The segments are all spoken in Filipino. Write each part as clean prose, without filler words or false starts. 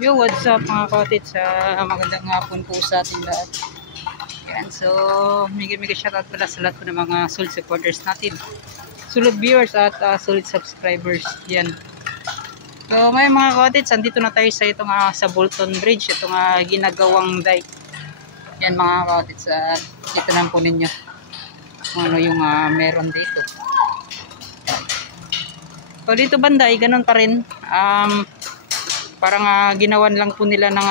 Yo, what's up mga kapatid? Magandang hapon po sa ating lahat. Yan, so mega shoutout pala sa lahat po ng mga solid supporters natin, solid viewers at solid subscribers. Yan. So may mga kapatid, andito na tayo sa itong sa Bolton Bridge, itong ginagawang dike. Yan mga kapatid, ito lang po ninyo ano yung meron dito. So dito banda ay ganun pa rin. Parang ginawan lang po nila ng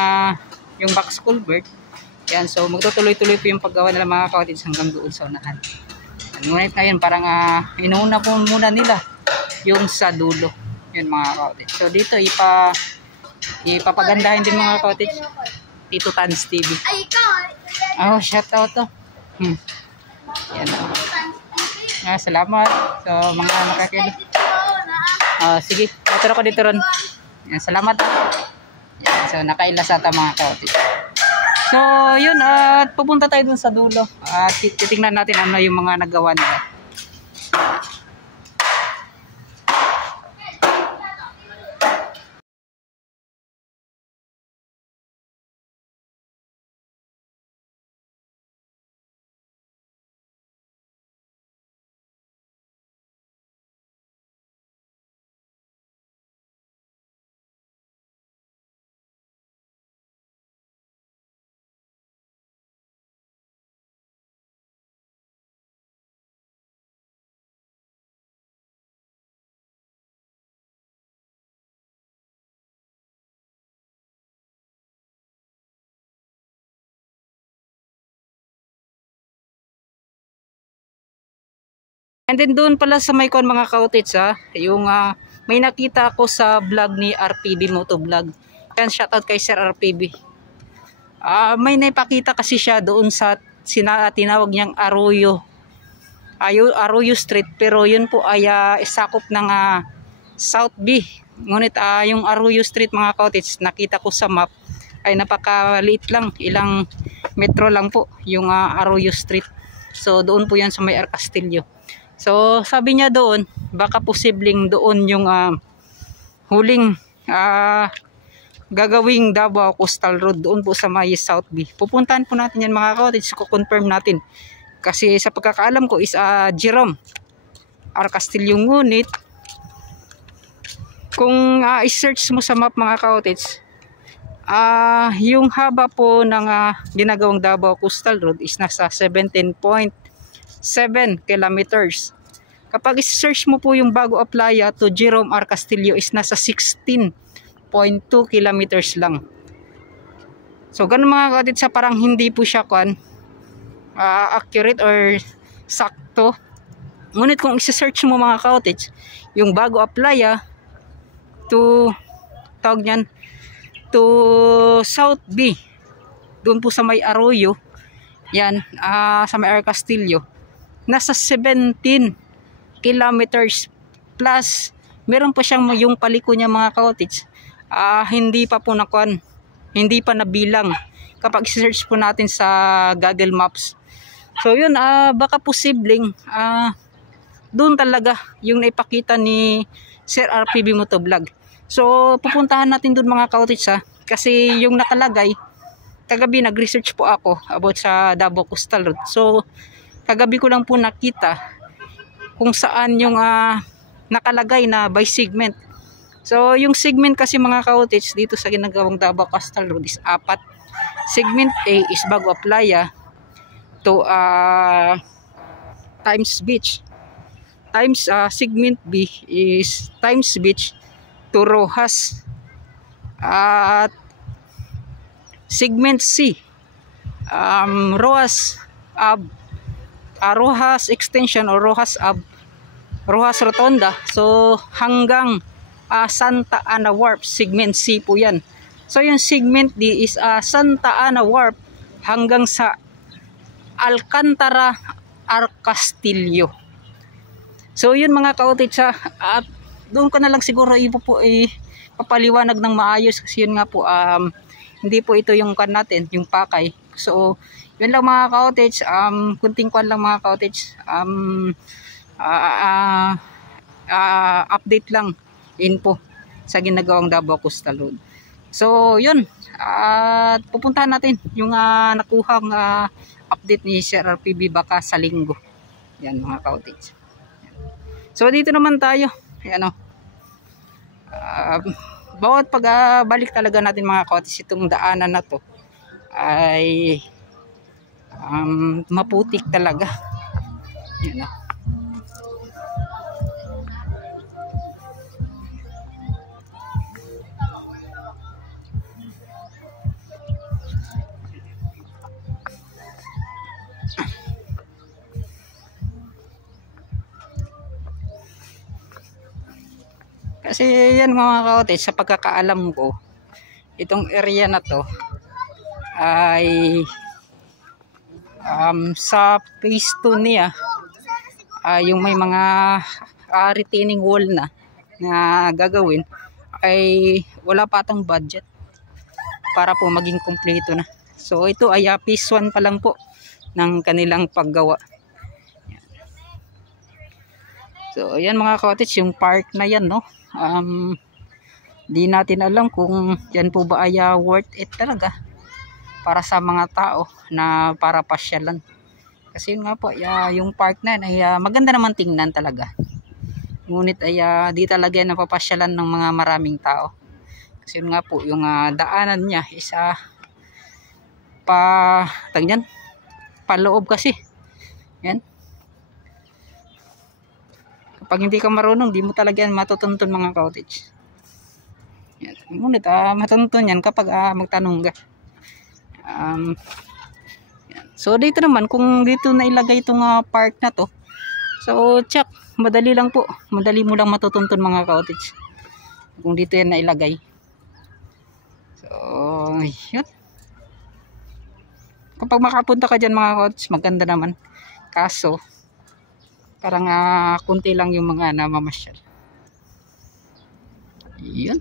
yung box culvert. Yan, so magtutuloy-tuloy po yung paggawa nila mga kapatid hanggang doon sa unahan. Ngunit ngayon parang inuuna po muna nila yung sa dulo. Yan mga kapatid. So dito ipapagandahin din mga kapatid. Tito Tans TV. Oh, shout out to. Yan. Salamat sa mga nakakinig. Sige, maturo ko dito ron. Yan, salamat. Yan, so nakailas ata mga kapatid. So yun, at pupunta tayo dun sa dulo at titingnan natin ano yung mga nagawa nila. And then doon pala sa may kon mga kautits yung may nakita ako sa vlog ni RPB Motovlog. Yan, shoutout kay Sir RPB. May naipakita kasi siya doon sa tinawag niyang Arroyo. Arroyo Street, pero yun po ay isakop ng South B. Ngunit yung Arroyo Street mga kautits, nakita ko sa map ay napakaliit lang, ilang metro lang po yung Arroyo Street. So doon po yan sa may R. Castillo. So sabi niya doon, baka posibleng doon yung huling gagawing Davao Coastal Road doon po sa may South B. Pupuntahan po natin yan mga kapatid, ko-confirm natin. Kasi sa pagkakaalam ko is Jerome R. Castillo. Ngunit kung i-search mo sa map mga kapatid, yung haba po ng ginagawang Davao Coastal Road is nasa 17.7 kilometers. Kapag i-search mo po yung Bago Aplaya to Jerome R. Castillo is nasa 16.2 kilometers lang. So ganun mga kapatid, sa parang hindi po siya accurate or sakto. Ngunit kung i-search mo mga kapatid yung Bago Aplaya to tawag niyan to South B, doon po sa may Arroyo, yan, sa may R. Castillo, nasa 17 kilometers plus. Meron pa siyang yung paliko niya mga kapatid, hindi pa po hindi pa nabilang kapag search po natin sa Google Maps. So yun, baka posibleng doon talaga yung naipakita ni Sir RPB Motovlog. So pupuntahan natin doon mga kapatid kasi yung nakalagay, kagabi nag-research po ako about sa Davao Coastal Road. So kagabi ko lang po nakita kung saan yung nakalagay na by segment. So yung segment kasi mga kautits dito sa ginagawang Davao Coastal Road is 4. Segment A is Bago Aplaya to Times Beach. Segment B is Times Beach to Rojas. At segment C, Rojas Extension or Rojas Rotonda, so hanggang Santa Ana Wharf, segment C po yan. So yung segment D is Santa Ana Wharf hanggang sa Alcantara R. Castillo. So yun mga kautits, at doon ko na lang siguro papaliwanag ng maayos kasi yun nga po, hindi po ito yung natin, yung pakay. So yun lang mga kautits, kunting lang mga kautits, update lang, info sa ginagawang Davao Coastal Road. So yun, at pupuntahan natin yung nakuhang update ni Sir RPB baka sa linggo. Yan mga ka-outage. So dito naman tayo. Ayan o. Bawat pagbalik talaga natin mga ka-outage, itong daanan na to ay maputik talaga. Yan o. Kasi yan mga ka-outage, sa pagkakaalam ko, itong area na to ay sa phase 2 niya, yung may mga retaining wall na gagawin, ay wala pa atang budget para po maging kumpleto na. So ito ay phase 1 pa lang po ng kanilang paggawa. So ayan mga ka-outage, yung park na yan, no, di natin alam kung yan po ba ay worth it talaga para sa mga tao na para pasyalan. Kasi yun nga po, yung park na yan ay maganda naman tingnan talaga, ngunit ay di talaga yan napapasyalan ng mga maraming tao. Kasi yun nga po, yung daanan niya isa paloob kasi yan. Pag hindi ka marunong, di mo talaga yan matutuntun mga ka-outage. Yan. Ngunit matutuntun yan kapag magtanong ka. So dito naman, kung dito na ilagay itong park na to, so check, madali lang po. Madali mo lang matutuntun mga ka-outage kung dito yan na ilagay. So yun. Kapag makapunta ka dyan mga ka-outage, maganda naman. Kaso parang kunti lang yung mga namamasyal. Yun.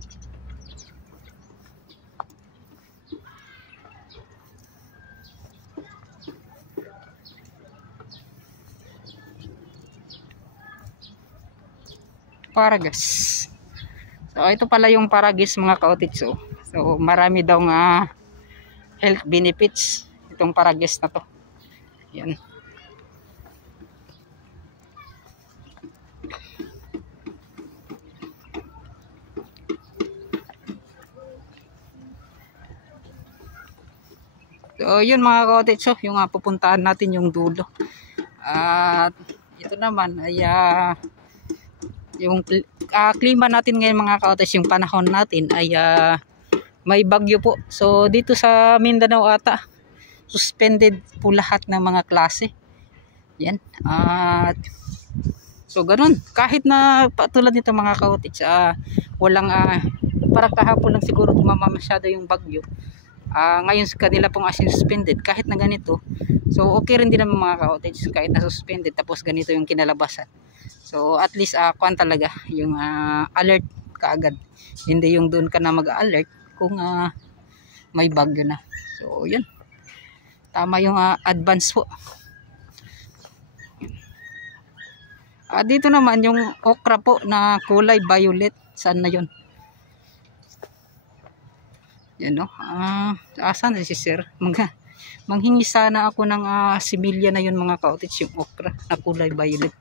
Paragas. So ito pala yung Paragas mga ka-outage. So marami daw health benefits itong Paragas na to. Yan. So yun mga ka-outage, so yung pupuntahan natin yung dulo. At ito naman ay yung klima natin ngayon mga ka-outage, yung panahon natin ay may bagyo po. So dito sa Mindanao ata, suspended po lahat ng mga klase. Yan. At so ganun, kahit na patulad nito mga ka-outage, walang parang kahapon lang siguro tumama masyado yung bagyo. Ngayon sa kanila pong suspended kahit na ganito. So okay rin din naman mga ka-outage kahit na suspended tapos ganito yung kinalabasan. So at least kuan talaga yung alert kaagad. Hindi yung doon ka na mag-alert kung may bagyo na. So yun. Tama yung advance po. Dito naman yung okra po na kulay violet. Saan na yun? Yan no. Asan na si sir? Manghingi sana ako ng similya na yun mga ka-outage, yung okra na kulay violet.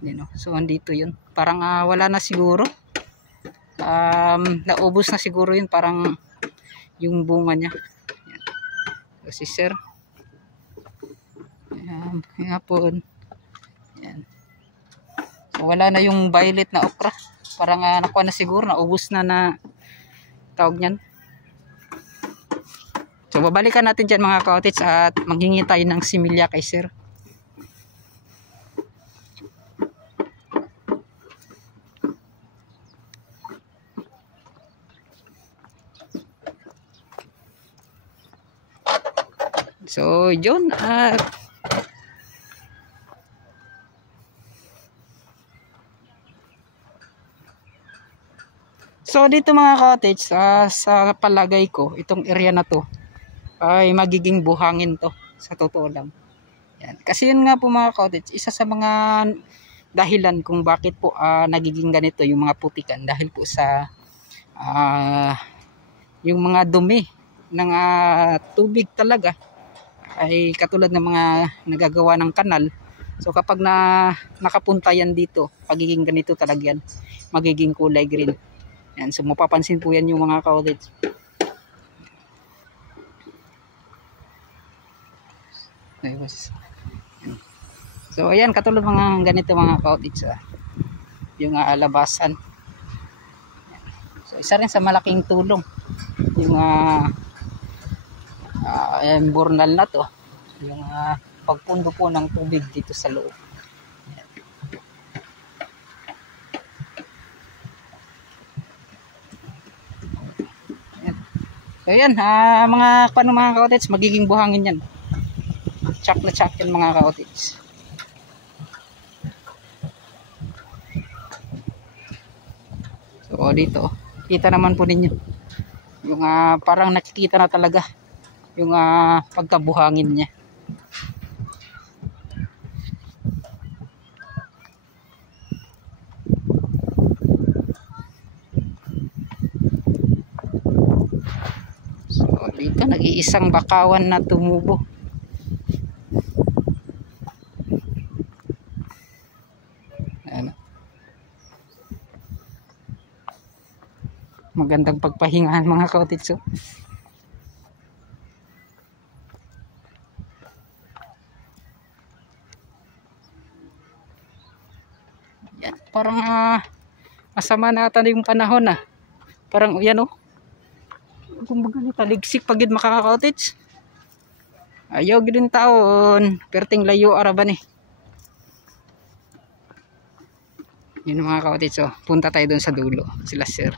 Yan no. So andito yun. Parang wala na siguro. Naubos na siguro yun, parang yung bunga niya. Yan. So si sir. Yan. Hapon. Yan. So, wala na yung violet na okra. Parang nakuha na siguro, naubos na tawag niyan. So babalikan natin dyan mga ka-outage at maghingi tayo ng similya kay sir. So yun, so dito mga ka-outage, sa palagay ko itong area na to ay magiging buhangin to sa totoo lang. Yan. Kasi yun nga po mga ka-outage, isa sa mga dahilan kung bakit po nagiging ganito yung mga putikan dahil po sa yung mga dumi ng tubig talaga ay katulad ng mga nagagawa ng kanal. So kapag nakapunta yan dito, pagiging ganito talaga yan, magiging kulay green. Yan, so mapapansin po yan yung mga cottage. So ayan, katulad mga ganito mga cottage, yung labasan. So isa rin sa malaking tulong yung burnal na to, yung pagpundo po ng tubig dito sa loob. So yan, mga cottage, magiging buhangin yan. Chak na chak yan mga cottage. So dito, kita naman po ninyo yung parang nakikita na talaga yung pagkabuhangin niya. So dito nag-iisang bakawan na tumubo. Ayan. Magandang pagpahingahan mga cottage. Yan, parang masama na ata yung panahon Parang yan kumbaga taligsik pagid makaka-cottage. Ayaw gid taon, perting layo ara ba ni. Yun mga cottage, punta tayo doon sa dulo, sila sir.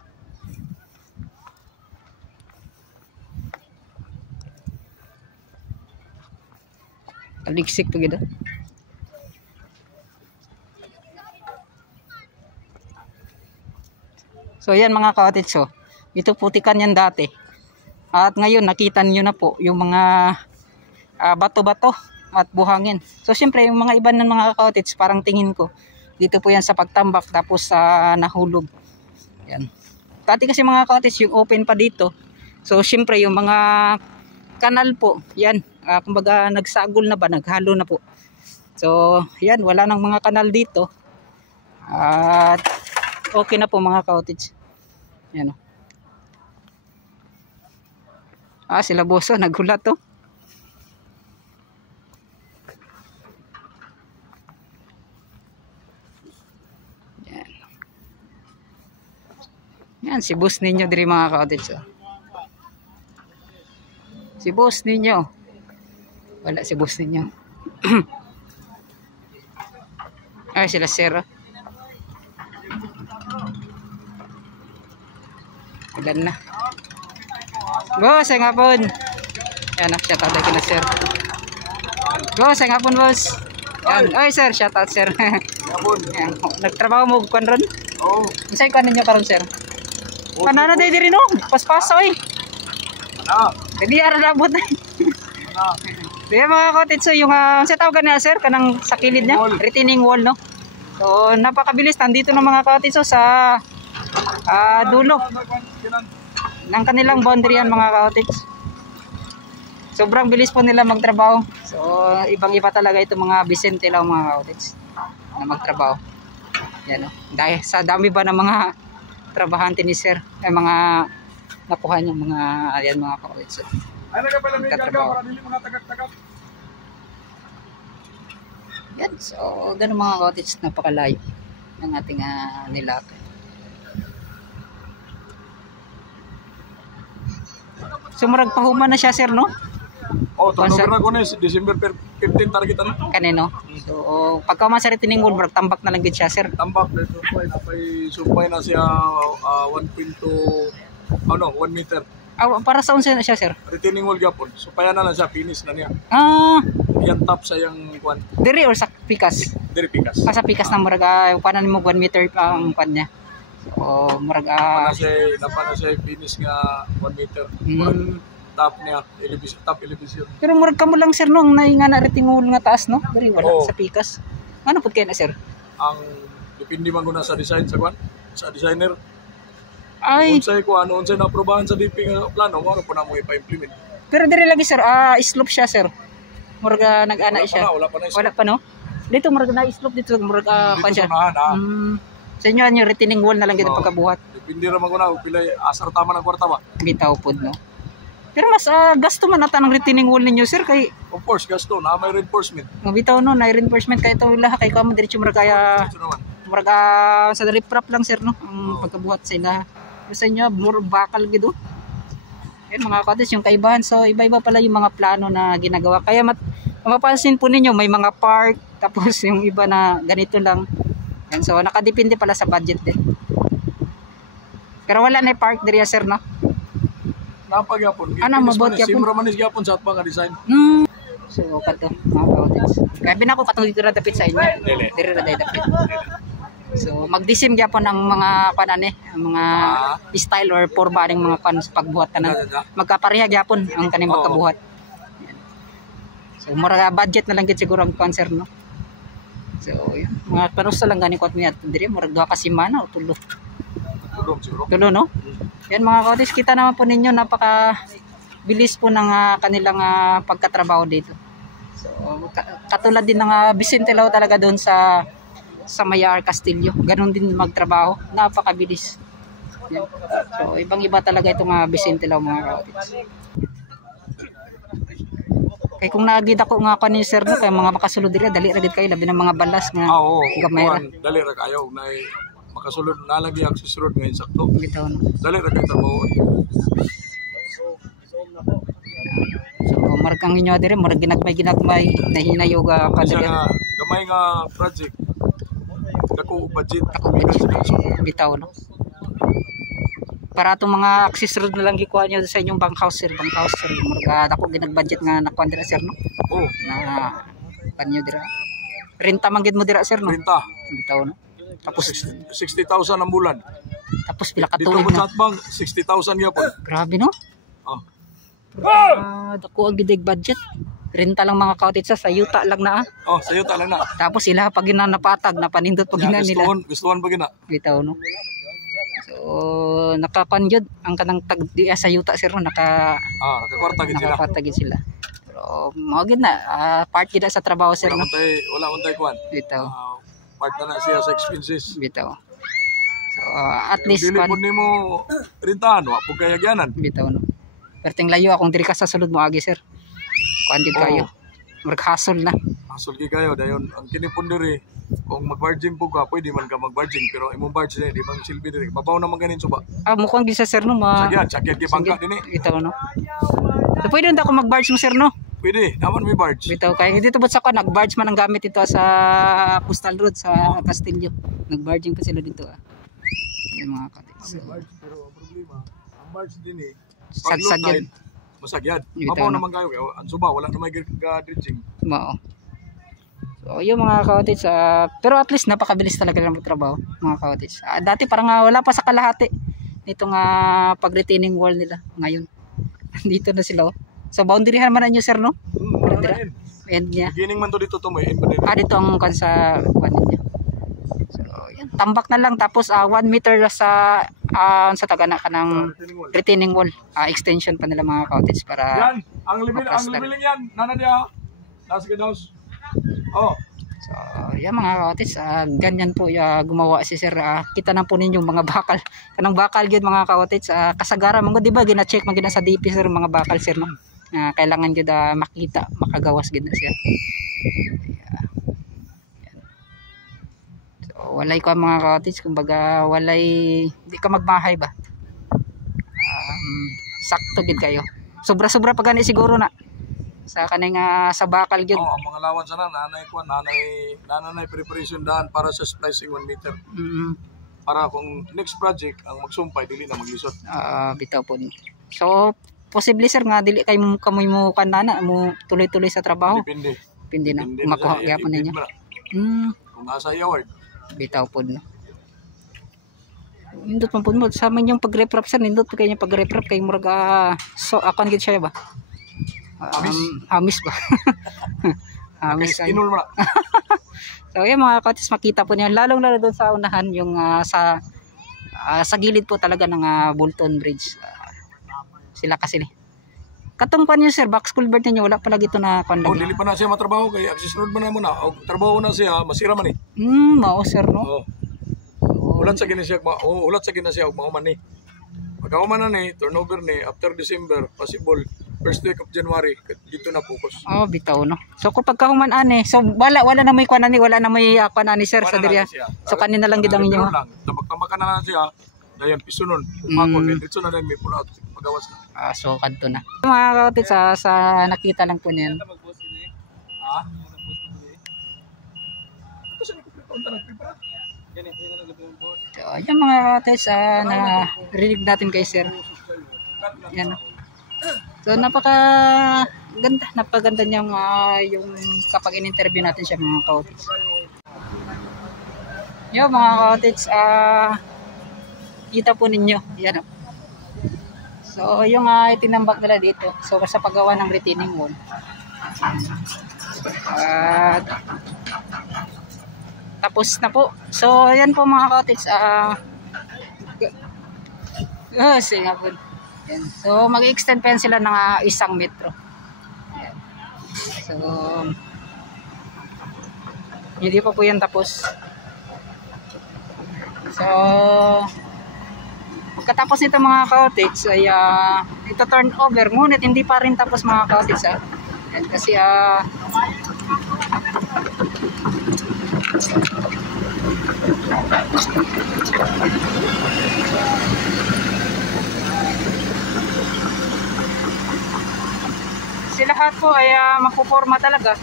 Taligsik pagid. So yan mga cottage, ito putikan yan dati. At ngayon nakita niyo na po yung mga bato-bato at buhangin. So siyempre yung mga iba ng mga cottage, parang tingin ko dito po yan sa pagtambak tapos nahulog. Yan. Dati kasi mga cottage yung open pa dito. So siyempre yung mga kanal po, yan, kumbaga nagsagol na ba, naghalo na po. So yan, wala nang mga kanal dito. At okay na po mga cottage. Yan sila boso, naghulat to. Yan. Yan, si boss ninyo diri mga cottage. Si boss ninyo. Wala si boss ninyo. Ay, sila sir. Ilan na. Boss, ay ngapon. Yan, shout out kina sir. Boss, ay ngapon boss. Yan, oy sir, shout out sir. Ngapon. Yan, nagtrabaho mo kuan ron? Oo. Unsay kuan ninyo karon sir? Kanana day diri no, paspaso oy. Ano? Kadi ara labot na. Ano? Diyan mga cottage, so yung sa tawagan niya sir kanang sa kilid niya, retaining wall no. So napakabilis nandito ng mga cottage sa dulo ng kanilang boundary yan mga cottage. Sobrang bilis po nila magtrabaho. So ibang-iba talaga ito mga Vicente lang mga cottage na magtrabaho. Yan dahil sa dami ba ng mga trabahante ni sir, mga nakuha niya mga ayan mga cottage. Ay nagapala may gargaw para dili mga tagak-tagak. Yan, so ganun mga cottage, napakalayo ng ating nilakad. So murag pahuman na siya sir no? Turnover na ko na December 15 targetan na. Kanino? So pagka man sa retaining wall, murag tambak na lang gid siya sir. Tambak na supay na siya 1.2 1 meter. Para sa unsa na siya sir? Retaining wall gyapon. Supayan na lang siya, finish na niya. Yan top sa yang kuan. Diri or sa pikas? Diri pikas. Sa pikas na murag kuanan mo 1 meter ang kuan niya. O murag napana siya finish nga 1 meter. Top niya, top elevation. Pero murag kamo lang sir no, ang nainga na retingul nga taas no? Diri wala sa pikas. Ano pud kay na sir? Ang depende man guna sa design sa kuan, sa designer. Ay, Unsay ko ano, unsay na-aprobahan sa DP nga plano, mo po na mo ipa-implement. pero dire lagi sir, slope siya sir. Murag nag-ana siya. Wala pa na. Wala pa no? Dito murag na slope dito murag kan siya. Dito Sa inyo ano retaining wall na lang gid pagkabuhat. Depende ra man ko na pilay asar tama ng kwarta ba. Bitaw pod no. Pero mas gasto man ata ng retaining wall ninyo sir kay Of course, gasto na may reinforcement. bitaw no na reinforcement kay ito laha kay kamo diretso murag kaya Dito naman. murag sa riprap lang sir no ang pagkabuhat sa ila. Sa inyo murag bakal gid oh. Yan mga katis yung kaibahan so iba-iba pala yung mga plano na ginagawa. Kaya mapapansin po ninyo may mga park tapos yung iba na ganito lang. Yan, so nakadepende pala sa budget din. Pero wala na park diriya sir no. Napagyapon. Mabot gyapon. Simra man is gyapon sa atbang nga design. So kato mga katis. Kaya binako katong dito na dapit sa inyo. Dire na dapit. So magdisim gyapon ang mga panane, ang mga style or forma ning mga pan sa pagbuhat tanan. Magkapareha gyapon ang kaning pagkabuhat. So mura budget na lang gid siguro ang concert no. So yun. Mga parusa lang gani kwat niya dire mura duha ka semana o tulo. Tulo no. Yan mga kautis kita naman po ninyo napaka bilis po ng kanilang pagkatrabaho dito. So katulad din ng Vicente Lau talaga doon sa Mayar Castillo. Ganon din magtrabaho. Napakabilis. Yan. So ibang-iba talaga itong Vicente Lau mga kautis. Kay kung nagid ako nga kanin sir no kay mga makasulod diri dali ra gid kay labi ng mga balas nga gamay ra. Dali ra kayo na makasulod nalagi ang susunod nga insakto. Bitaw no. Dali ra kay trabaho. So markang inyo dire murag ginagmay nahinayoga ka dire. Gamay nga project. Dako budget Bitaw no. Para itong mga accessories na lang gikuha nyo sa inyong bankhouse sir. Bankhouse sir. Murag ako ginag-budget nga nakuha dira sir no. Na kanyo dira. Renta man gid mo dira sir no. Renta. Bitaw no. Tapos 60,000 ang bulan. Tapos pila ka Dito tuig mo na. sa atbang 60,000 gyapon. Grabe no. Dako ang gidig budget. Renta lang mga kautit sa yuta lang na Sayo ta lang na. Tapos sila pag napatag na panindot pag nila. Gustuhan pa gina. Bitaw no. So nakapanjud ang kanang tag di sa yuta sir no nakakwarta gid sila. Nakakwarta gid sila. Pero mao gid na part gid sa trabaho sir no. Wala untay kuan. Bitaw. Part na siya sa expenses. Bitaw. So at least dili pud nimo rentahan wa pud kay agyanan. Bitaw no. Perting layo akong diri ka sa sulod mo agi sir. Kuan gid kayo. Murag hasol na. Hasol gid kayo dayon ang kini pud diri kung mag-barging po ka, pwede man ka mag-barging pero imong barge na di bang silbi diri. Babaw naman ganin suba. Mukhang gisa sir no Sakyan kay bangka dinhi. Bitaw no. So pwede nda ko mag-barge mo sir no. Pwede, naman may barge. Bitaw kay dito bot sa kan nag-barge man ang gamit ito sa Coastal Road sa Castillo. Nag-barging pa sila dito Yan mga kapatid. Pero ang problema, ang barge dinhi Sagyad. Masagyad. Babaw naman kayo ang suba wala na may dredging. Mao. So yung mga kautis pero at least napakabilis talaga ng trabaho mga kautis. Dati parang wala pa sa kalahati nitong pag-retaining wall nila ngayon. Dito na sila So boundary naman ninyo sir no? End niya. Beginning man to dito to mo end. Dito ang sa kuan niya. So yan, tambak na lang tapos 1 meter sa tagana kanang retaining wall. Extension pa nila mga kautis para yan ang leveling yan nana dia. Nasa house. So, yan mga kautis, ganyan po gumawa si sir. Kita na po ninyo mga bakal. Kanang bakal gyud mga kautis, kasagaran mo di ba gina-check man gina sa DP sir mga bakal sir no. Kailangan gyud makita, makagawas gyud na siya. So, walay ko mga kautis, kumbaga walay di ka magbahay ba. Sakto gid kayo. Sobra-sobra pa gani siguro na. Sa kaning sa bakal gyud. Ang mga lawan sana nanay preparation daan para sa splicing 1 meter. Para kung next project ang magsumpay dili na maglisod. Bitaw po. So posible sir nga dili kay kamoy mo kanana mo tuloy-tuloy sa trabaho. Depende na makuha gyapon ninyo. Kung asa award. Bitaw po no. Indot man pud mo sa man yung pag-reprap sir, indot kay nya pag-reprap kay murag so akon gid siya ba. Amis ba? Amis kayo. So yung mga kautis makita po niyo lalong lalo doon sa unahan yung sa Sa gilid po talaga ng Bolton Bridge. Sila kasi katong pan niyo sir, box culvert niyo wala pala gito na kan Oh, dili pa na siya matrabaho kay access road man na muna. Og trabaho na siya, masira man ni. Mao sir no. Oh. Ulat sa gina siya, ulat sa gina siya og mauman ni. Pagkauman na ni, turnover ni after December, possible first week of January dito na focus. Oh, bitaw no. So kung pagkahuman ani, so wala na may kuan ani, wala na may kuan ani sir sa diriya. So kanina lang gid ang inyo. Tamakan na lang siya. Dayon pisunon, umako dito na lang may pull out pagawas na. So kadto na. Mga kaotit sa nakita lang po niyan. Ha? Ito sa nagpunta nagprepara. So, ayan mga kaotit na rinig natin kay sir. Yan. So napaganda niyang yung kapag in-interview natin siya mga kaotit. Yo mga kaotit, kita po ninyo. Yan. So, yung itinambak nila dito. So, sa paggawa ng retaining wall. Tapos na po. So, yan po mga cottage. Sige po. Yan. So, mag-extend pa yan sila ng 1 metro. Yan. So, hindi pa po yan tapos. So, pagkatapos nito mga cottage ay ito turn over, ngunit hindi pa rin tapos mga cottage yan, kasi si lahat po ay mapuporma talaga.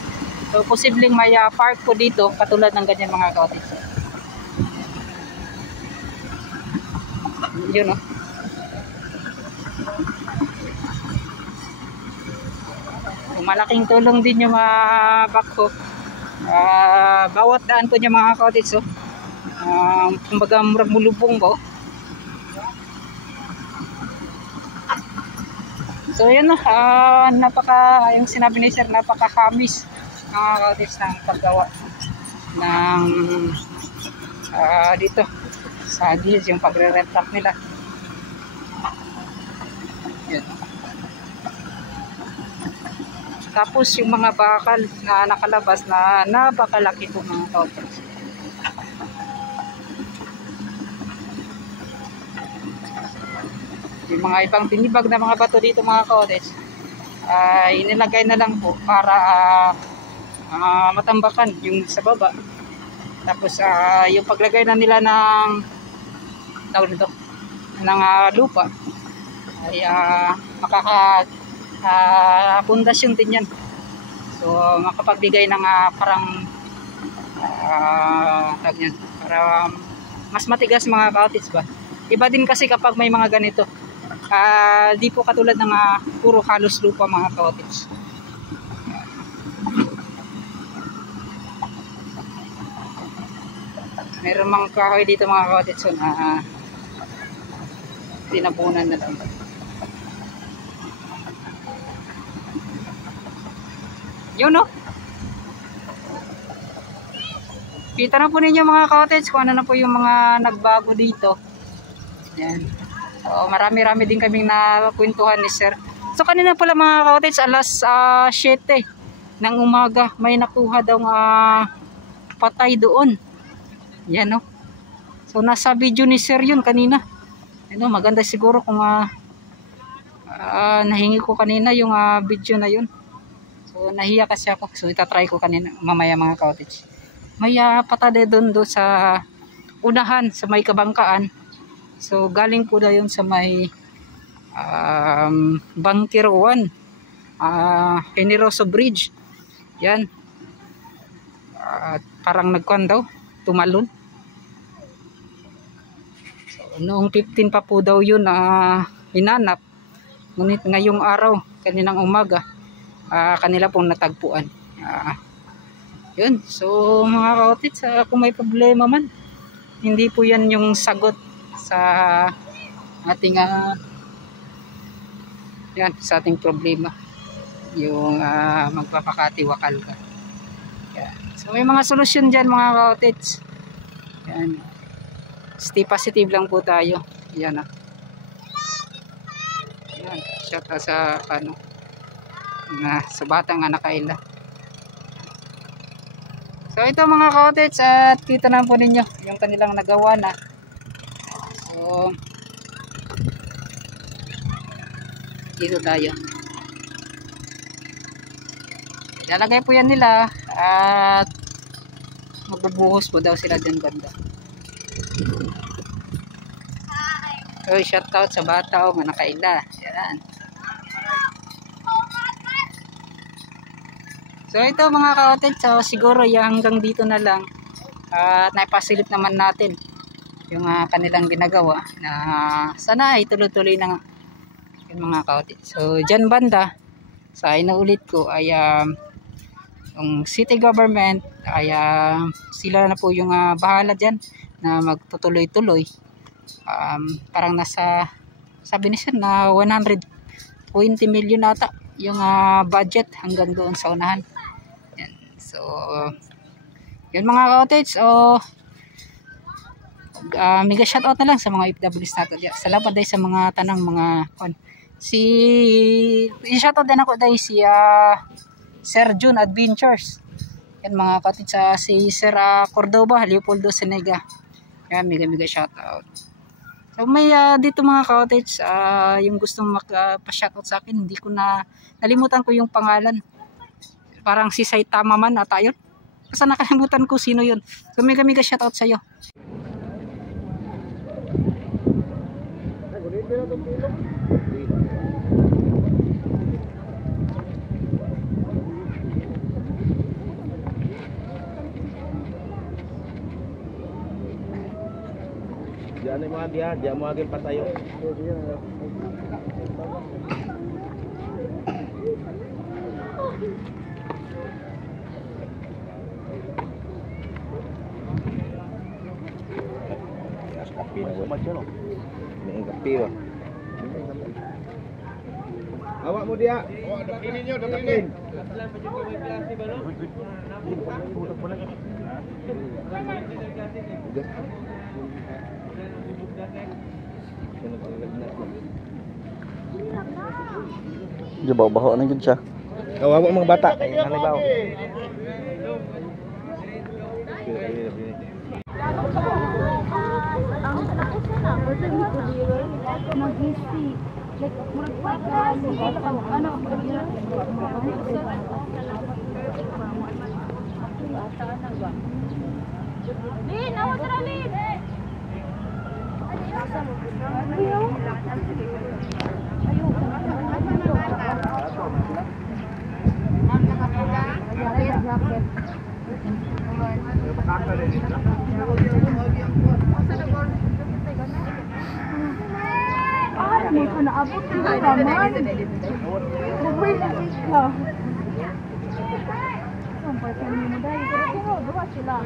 So posibleng may park po dito katulad ng ganyan mga cottage. Yun malaking tulong din yung backhoe. Bawat daan po niya mga cottage kumbaga murag mulubong ba. So yun napaka yung sinabi ni sir, napaka-hamis mga cottage ng paggawa ng dito sa gilid yung pagre-retract nila. Yan. Tapos yung mga bakal na nakalabas na napakalaki po mga cottage. Yung mga ibang tinibag na mga bato dito mga cottage inilagay na lang po para matambakan yung sa baba. Tapos yung paglagay na nila ng lupa ay pundasyon din yan. So makapagbigay ng parang para mas matigas mga cottage ba. Iba din kasi kapag may mga ganito di po katulad ng puro halos lupa mga cottage. Meron mga kahoy dito mga cottage na tinapunan na lang. Yun no? Kita na po ninyo mga cottage kung ano na po yung mga nagbago dito. Yan. So, marami-rami din kaming nakakwentuhan ni sir. So kanina pala mga cottage alas 7 ng umaga may nakuha daw patay doon. Yan no. So nasa video ni sir yun kanina. Ano, maganda siguro kung nahingi ko kanina yung video na yun. So nahiya kasi ako. So itatry ko kanina mamaya mga cottage. May patade doon sa unahan sa may kabangkaan. So galing po na yun sa may Bangkir 1 Generoso Bridge. Yan. Parang nagkuhan daw, tumalon. So, noong 15 pa po daw yun hinanap. Ngunit ngayong araw, kaninang umaga, kanila pong natagpuan. Yun. So mga cottage, kung may problema man, hindi po yan yung sagot sa ating sa ating problema. Yung magpapakatiwakal ka. Yan. So may mga solusyon dyan mga cottage. Yan. Stay positive lang po tayo. Yan Yan, shout out sa sa batang anak Kayla. So ito mga ka-cottage, at kita na po ninyo yung kanilang nagawa na. So dito tayo. Ilalagay po yan nila at magbubuhos po daw sila dyan banda. So shout out sa bata o anak Kayla. Yan. So ito mga ka-cottage, so siguro hanggang dito na lang. At naipasilip naman natin yung kanilang ginagawa na sana ay tuloy-tuloy na yung mga ka-cottage. So dyan banda, sa inuulit ko ay yung city government ay sila na po yung bahala dyan na magtutuloy-tuloy. Parang nasa, sabi ni sir na 120 million ata yung budget hanggang doon sa unahan. Yan. So yun mga ka-cottage, mega shoutout na lang sa mga OFWs natin. Salamat dahil sa mga tanang mga shoutout din ako dahil si Sir June Adventures. Yan mga ka-cottage, si Sir Cordoba Leopoldo Senega. Yan, mega shoutout. So may dito mga ka-cottage, yung gustong pa-shoutout sa akin, hindi ko nalimutan ko yung pangalan. Parang si Saitama man ata yun. Basta nakalimutan ko sino yun. So mega shoutout sa iyo. Diyan ay mga diyan mo aging patayo. Kapi na macam no. Ini kapi ba. Awak mo dia. Awak dakinin nyo, dakinin. Dia bawa-bawa na gud siya. Awak mga bata kay nanay bawo. Lin, awas tara Lin. May ko naabot ng naman. Mabay na ka. Sampay pa niyo mo dahil. Pero duwa sila.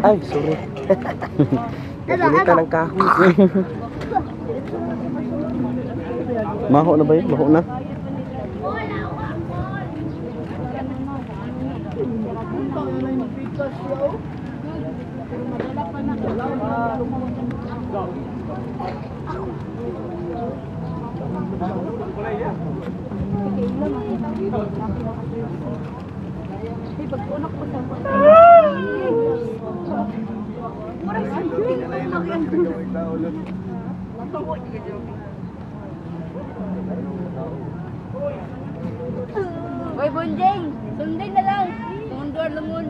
Ay, sorry. Nagulitan ng kahoy. Maho na ba yun? Maho na. Pag-unak ko sa Oy, Bonjeng, sundin na lang. Tungundor lungon.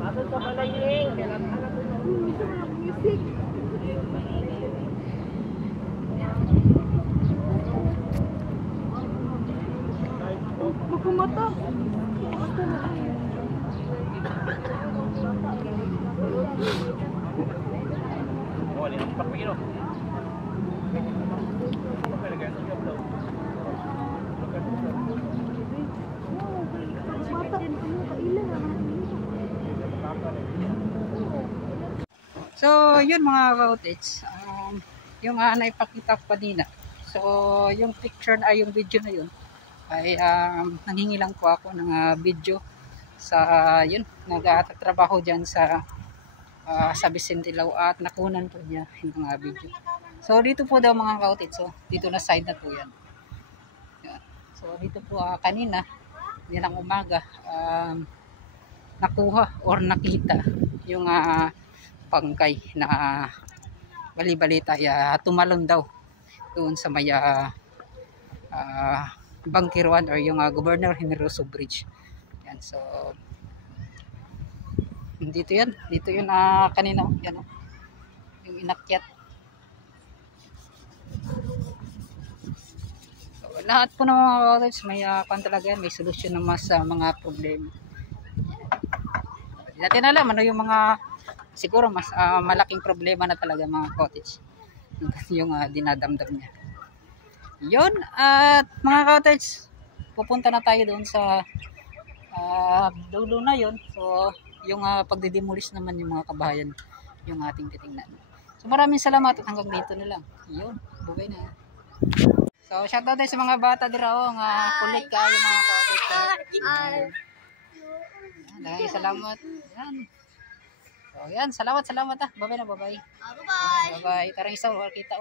Bakit ka pala yung music. Makumata. So, yun mga ka-cottage. Yung naipakita ko kanina. So, yung picture na yung video na yun ay nanghingi lang po ako ng video sa yun, nagtatrabaho dyan sa Vicente Lao at nakunan po niya yung mga video. So, dito po daw mga ka-cottage. So, dito na side na po yan. Yan. So, dito po kanina, yan ang umaga, nakuha or nakita yung pangkay na bali-balita tumalon daw doon sa may Bangkiruan or yung Governor Generoso Bridge. Yan, so dito yan, dito yun kanina yan, yung inakyat. So, lahat po ng mga cottage may talaga yan, may solusyon naman sa mga problema. Natin alam ano yung mga siguro mas malaking problema na talaga mga cottage yung dinadamdam niya. Yun, at mga cottage, pupunta na tayo doon sa dulo na yun. So yung pagdidemolish naman yung mga kabahayan yung ating titingnan. So maraming salamat at hanggang dito na lang. Yun, bugay na. So shoutout din sa mga bata dira nga kulit kayo mga cottage. Maraming salamat. Yan. So yan, salamat. Bye-bye na, bye-bye. Bye-bye. Tarang isa, kita